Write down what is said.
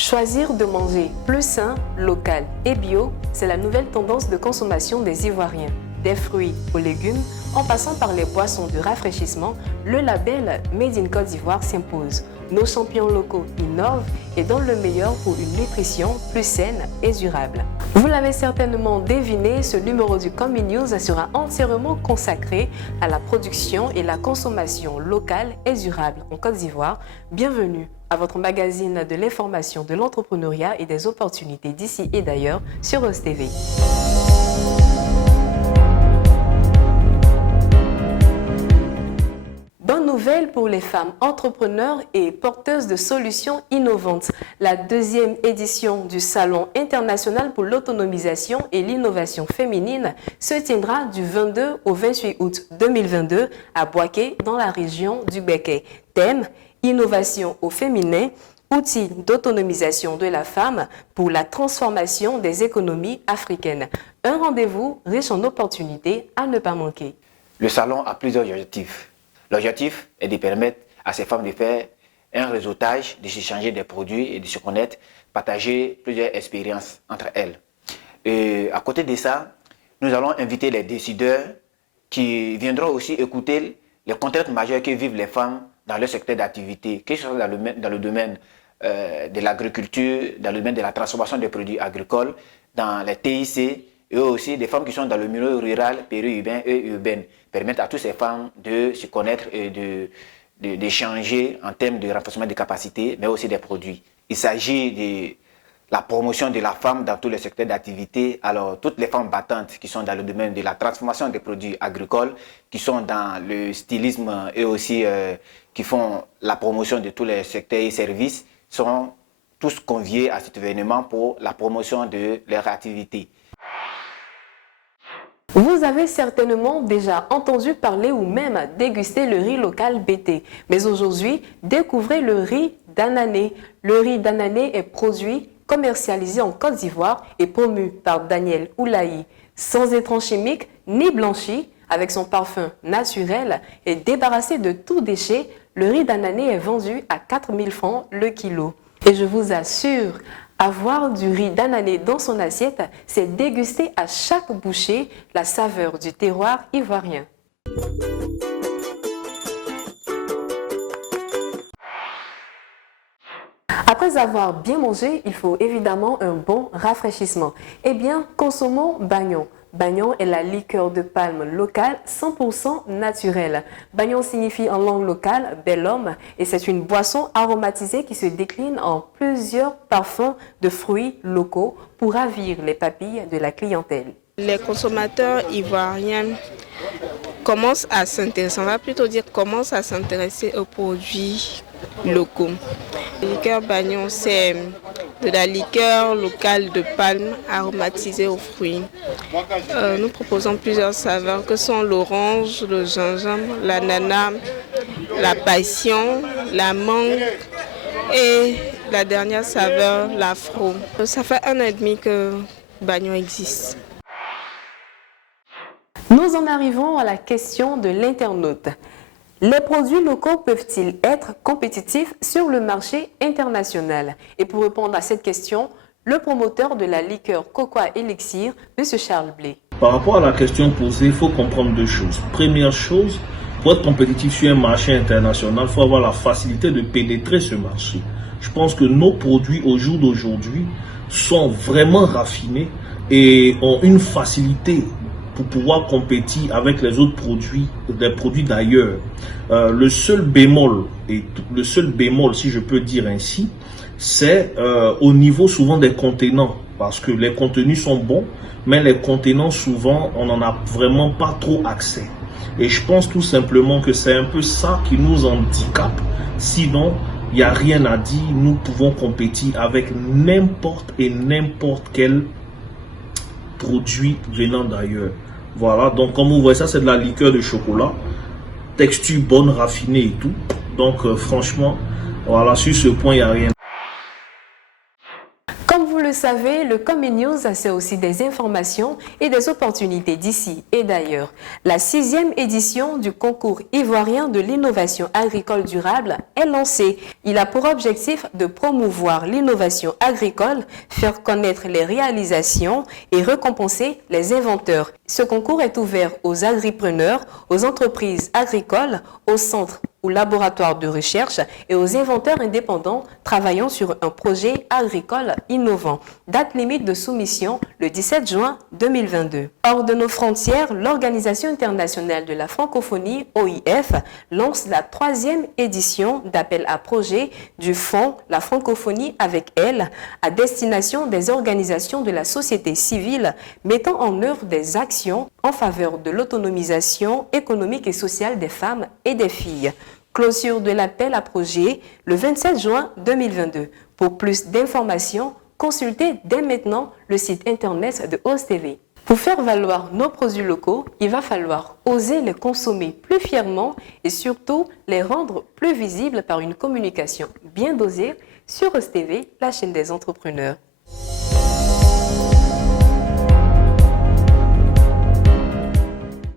Choisir de manger plus sain, local et bio, c'est la nouvelle tendance de consommation des Ivoiriens. Des fruits aux légumes, en passant par les boissons de rafraîchissement, le label Made in Côte d'Ivoire s'impose. Nos champions locaux innovent et donnent le meilleur pour une nutrition plus saine et durable. Vous l'avez certainement deviné, ce numéro du Combi News sera entièrement consacré à la production et la consommation locale et durable en Côte d'Ivoire. Bienvenue à votre magazine de l'information de l'entrepreneuriat et des opportunités d'ici et d'ailleurs sur Rose TV. Bonne nouvelle pour les femmes entrepreneurs et porteuses de solutions innovantes. La deuxième édition du Salon international pour l'autonomisation et l'innovation féminine se tiendra du 22 au 28 août 2022 à Boaké dans la région du Béké. Thème: innovation au féminin, outils d'autonomisation de la femme pour la transformation des économies africaines. Un rendez-vous riche en opportunités à ne pas manquer. Le salon a plusieurs objectifs. L'objectif est de permettre à ces femmes de faire un réseautage, de s'échanger des produits et de se connaître, partager plusieurs expériences entre elles. Et à côté de ça, nous allons inviter les décideurs qui viendront aussi écouter les contraintes majeures que vivent les femmes dans leur secteur d'activité, que ce soit dans le domaine de l'agriculture, dans le domaine de la transformation des produits agricoles, dans les TIC, et aussi des femmes qui sont dans le milieu rural, périurbain et urbain, permettent à toutes ces femmes de se connaître et d'échanger en termes de renforcement des capacités, mais aussi des produits. Il s'agit de la promotion de la femme dans tous les secteurs d'activité. Alors, toutes les femmes battantes qui sont dans le domaine de la transformation des produits agricoles, qui sont dans le stylisme et aussi qui font la promotion de tous les secteurs et services, seront tous conviés à cet événement pour la promotion de leur activité. Vous avez certainement déjà entendu parler ou même dégusté le riz local BT. Mais aujourd'hui, découvrez le riz d'Anané. Le riz d'Anané est produit, commercialisé en Côte d'Ivoire et promu par Daniel Oulaï. Sans étrange chimique ni blanchi, avec son parfum naturel et débarrassé de tout déchet, le riz d'Anané est vendu à 4 000 francs le kilo. Et je vous assure, avoir du riz d'Anané dans son assiette, c'est déguster à chaque bouchée la saveur du terroir ivoirien. Après avoir bien mangé, il faut évidemment un bon rafraîchissement. Eh bien, consommons Bagnon. Bagnon est la liqueur de palme locale 100% naturelle. Bagnon signifie en langue locale « bel homme » et c'est une boisson aromatisée qui se décline en plusieurs parfums de fruits locaux pour ravir les papilles de la clientèle. Les consommateurs ivoiriens commencent à s'intéresser, on va plutôt dire commencent à s'intéresser aux produits locaux. La liqueur Bagnon, c'est de la liqueur locale de palme aromatisée aux fruits. Nous proposons plusieurs saveurs que sont l'orange, le gingembre, l'ananas, la passion, la mangue et la dernière saveur, l'afro. Ça fait 1 an et demi que Bagnon existe. Nous en arrivons à la question de l'internaute. Les produits locaux peuvent-ils être compétitifs sur le marché international? Et pour répondre à cette question, le promoteur de la liqueur Cocoa Elixir, M. Charles Blé. Par rapport à la question posée, il faut comprendre 2 choses. Première chose, pour être compétitif sur un marché international, il faut avoir la facilité de pénétrer ce marché. Je pense que nos produits au jour d'aujourd'hui sont vraiment raffinés et ont une facilité pour pouvoir compétir avec les autres produits, des produits d'ailleurs. Le seul bémol, si je peux dire ainsi, c'est au niveau souvent des contenants, parce que les contenus sont bons, mais les contenants souvent on n'en a vraiment pas trop accès. Et je pense tout simplement que c'est un peu ça qui nous handicape. Sinon, il n'y a rien à dire, nous pouvons compétir avec n'importe quel produit venant d'ailleurs. Voilà, donc comme vous voyez, ça c'est de la liqueur de chocolat, texture bonne, raffinée et tout. Donc franchement, voilà, sur ce point, il n'y a rien. Comme vous le savez, le Common News, c'est aussi des informations et des opportunités d'ici et d'ailleurs. La 6e édition du concours ivoirien de l'innovation agricole durable est lancée. Il a pour objectif de promouvoir l'innovation agricole, faire connaître les réalisations et récompenser les inventeurs. Ce concours est ouvert aux agripreneurs, aux entreprises agricoles, aux centres ou laboratoires de recherche et aux inventeurs indépendants travaillant sur un projet agricole innovant. Date limite de soumission le 17 juin 2022. Hors de nos frontières, l'Organisation internationale de la francophonie, OIF, lance la 3e édition d'appel à projet du fonds La francophonie avec elle à destination des organisations de la société civile mettant en œuvre des actions en faveur de l'autonomisation économique et sociale des femmes et des filles. Clôture de l'appel à projet le 27 juin 2022. Pour plus d'informations, consultez dès maintenant le site internet de OZ TV. Pour faire valoir nos produits locaux, il va falloir oser les consommer plus fièrement et surtout les rendre plus visibles par une communication bien dosée sur OZ TV, la chaîne des entrepreneurs.